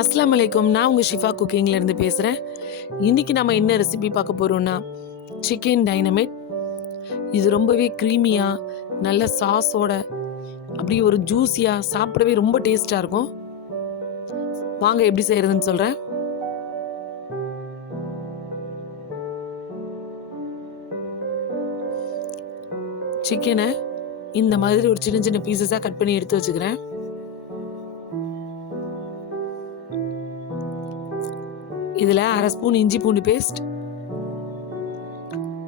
அஸ்லாம் வலைக்கம் நான் உங்கள் ஷிஃபா குக்கிங்லேருந்து பேசுகிறேன் இன்றைக்கி நம்ம என்ன ரெசிபி பார்க்க போகிறோம்னா சிக்கன் டைனமிட் இது ரொம்பவே க்ரீமியாக நல்ல சாஸோட அப்படி ஒரு ஜூஸியாக சாப்பிடவே ரொம்ப டேஸ்ட்டாக இருக்கும். வாங்க எப்படி செய்கிறதுன்னு சொல்கிறேன் சிக்கனை இந்த மாதிரி ஒரு சின்ன சின்ன பீசஸாக கட் பண்ணி எடுத்து வச்சுக்கிறேன். இதில் அரை ஸ்பூன் இஞ்சி பூண்டு பேஸ்ட்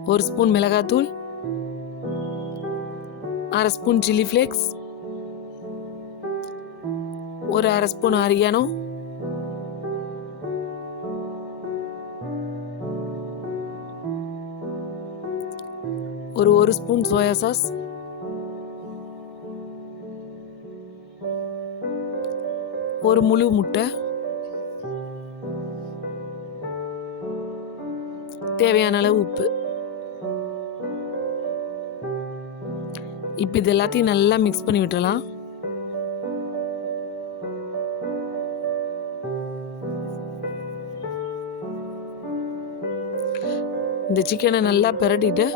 ஒரு ஸ்பூன் மிளகாத்தூள் அரை ஸ்பூன் சில்லி ஃப்ளேக்ஸ் ஒரு அரை ஸ்பூன் அரியானோ ஒரு ஒரு ஸ்பூன் சோயா சாஸ் ஒரு முழு முட்டை தேவையான அளவு உப்பு. இப்போ இது எல்லாத்தையும் நல்லா மிக்ஸ் பண்ணி விட்டுறலாம். இந்த சிக்கனை நல்லா பிரட்டிட்டு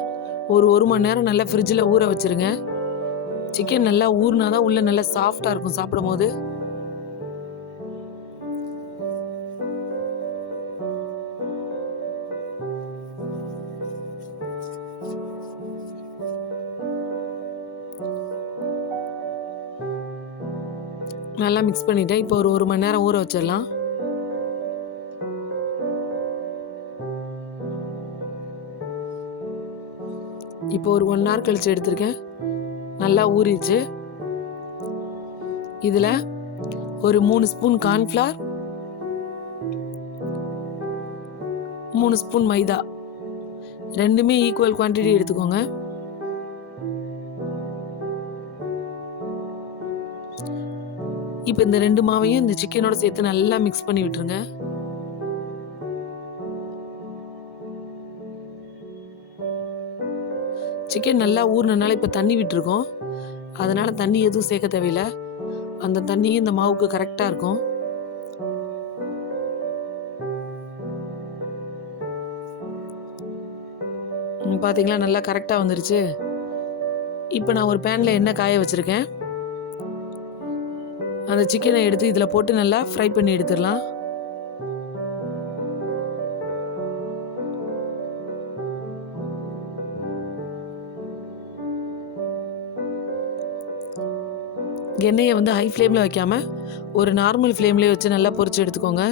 ஒரு ஒரு மணி நேரம் நல்லா ஃப்ரிட்ஜில் ஊற வச்சிருங்க. சிக்கன் நல்லா ஊறினா தான் உள்ளே நல்லா சாஃப்டாக இருக்கும் சாப்பிடும் போது நல்லா மிக்ஸ் பண்ணிட்டேன். இப்போ ஒரு ஒரு மணி நேரம் ஊற வச்சிடலாம். இப்போ ஒரு ஒன் ஹவர் கழிச்சு எடுத்திருக்கேன். நல்லா ஊறிடுச்சு. இதில் ஒரு மூணு ஸ்பூன் கார்ன்ஃப்ளவர் மூணு ஸ்பூன் மைதா. ரெண்டுமே ஈக்குவல் குவான்டிட்டி எடுத்துக்கோங்க. இப்போ இந்த ரெண்டு மாவையும் இந்த சிக்கனோட சேர்த்து நல்லா மிக்ஸ் பண்ணி விட்டுருங்க. சிக்கன் நல்லா ஊறினால இப்போ தண்ணி விட்டுருக்கோம். அதனால் தண்ணி எதுவும் சேர்க்க தேவையில்லை. அந்த தண்ணியும் இந்த மாவுக்கு கரெக்டாக இருக்கும். பார்த்தீங்களா நல்லா கரெக்டாக வந்துருச்சு. இப்போ நான் ஒரு பேனில் என்ன காய வச்சுருக்கேன். அந்த சிக்கனை எடுத்து இதில் போட்டு நல்லா ஃப்ரை பண்ணி எடுத்துடலாம். எண்ணெயை வந்து ஹை ஃப்ளேமில் வைக்காமல் ஒரு நார்மல் ஃப்ளேம்லேயே வச்சு நல்லா பொறிச்சு எடுத்துக்கோங்க.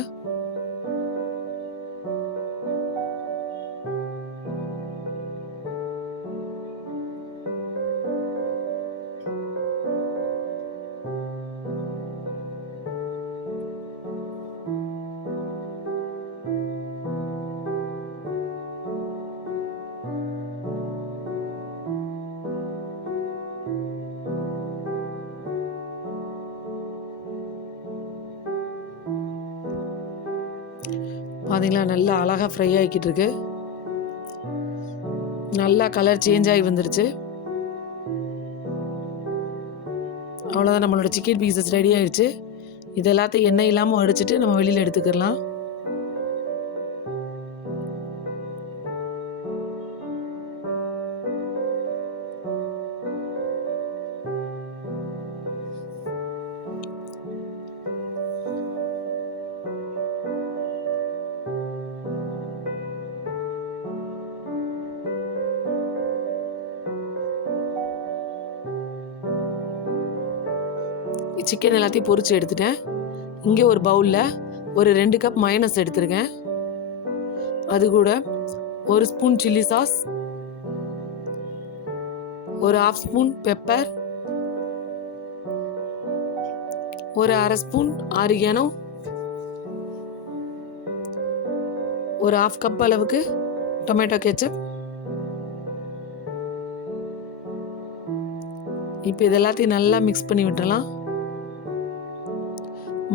பார்த்தீங்களா நல்லா அழகாக ஃப்ரை ஆகிக்கிட்டு இருக்கு நல்லா கலர் சேஞ்ச் ஆகி வந்துருச்சு. அவ்வளோதான் நம்மளோட சிக்கன் பீசஸ் ரெடி ஆயிடுச்சு. இது எல்லாத்தையும் எண்ணெய் இல்லாமல் அடிச்சுட்டு நம்ம வெளியில் எடுத்துக்கலாம் சிக்கன் எல்லாத்தையும் பொறிச்சு எடுத்துட்டேன். இங்கே ஒரு பவுலில் ஒரு ரெண்டு கப் மயனஸ் எடுத்திருக்கேன். அது கூட ஒரு ஸ்பூன் சில்லி சாஸ் ஒரு ஹாஃப் ஸ்பூன் பெப்பர் ஒரு அரை ஸ்பூன் ஆரிகானோ ஒரு ஹாஃப் கப் அளவுக்கு டொமேட்டோ கெச்சப் இப்போ இது எல்லாத்தையும் நல்லா மிக்ஸ் பண்ணி விட்டுறலாம்.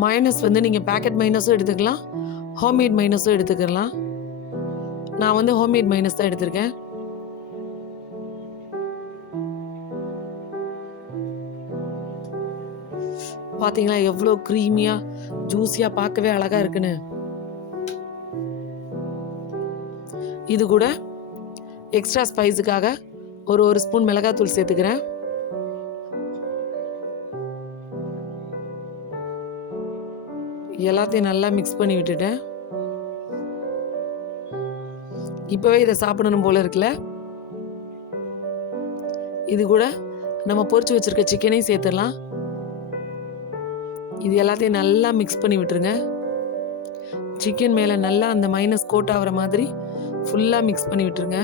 மைனஸ் வந்து நீங்கள் பேக்கெட் மைனஸும் எடுத்துக்கலாம். ஹோம்மேட் மைனஸும் எடுத்துக்கலாம். நான் வந்து ஹோம்மேட் மைனஸ் தான் எடுத்திருக்கேன். பார்த்தீங்களா எவ்வளோ க்ரீமியாக ஜூஸியாக பார்க்கவே அழகாக இருக்குன்னு. இது கூட எக்ஸ்ட்ரா ஸ்பைஸுக்காக ஒரு ஒரு ஸ்பூன் மிளகாத்தூள் சேர்த்துக்கிறேன். எல்லாத்தையும் நல்லா மிக்ஸ் பண்ணி விட்டுட்டேன். இப்போவே இதை சாப்பிடணும் போல இருக்குல்ல? இது கூட நம்ம பொறிச்சு வச்சுருக்க சிக்கனையும் சேர்த்துடலாம். இது எல்லாத்தையும் நல்லா மிக்ஸ் பண்ணி விட்டுருங்க. சிக்கன் மேலே நல்லா அந்த மைனஸ் கோட் ஆகிற மாதிரி ஃபுல்லாக மிக்ஸ் பண்ணி விட்டுருங்க.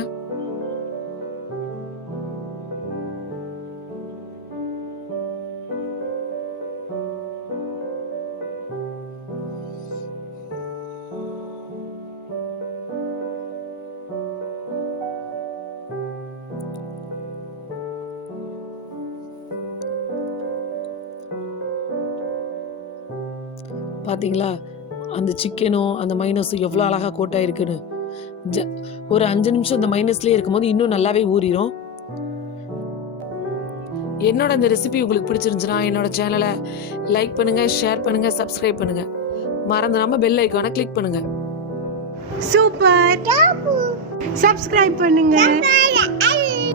பார்த்தீங்களா அந்த சிக்கனும் அந்த மைனஸும் எவ்வளோ அழகாக கோட்டாயிருக்குன்னு ஜ ஒரு அஞ்சு நிமிஷம் அந்த மைனஸ்லேயே இருக்கும்போது இன்னும் நல்லாவே ஊறிடும் என்னோட இந்த ரெசிபி உங்களுக்கு பிடிச்சிருந்துச்சுன்னா என்னோட சேனலை லைக் பண்ணுங்க ஷேர் பண்ணுங்க சப்ஸ்கிரைப் பண்ணுங்க. மறந்துடாம பெல் ஐக்கானை கிளிக் பண்ணுங்க. சூப்பர் சப்ஸ்கிரைப் பண்ணுங்க.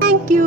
தேங்க்யூ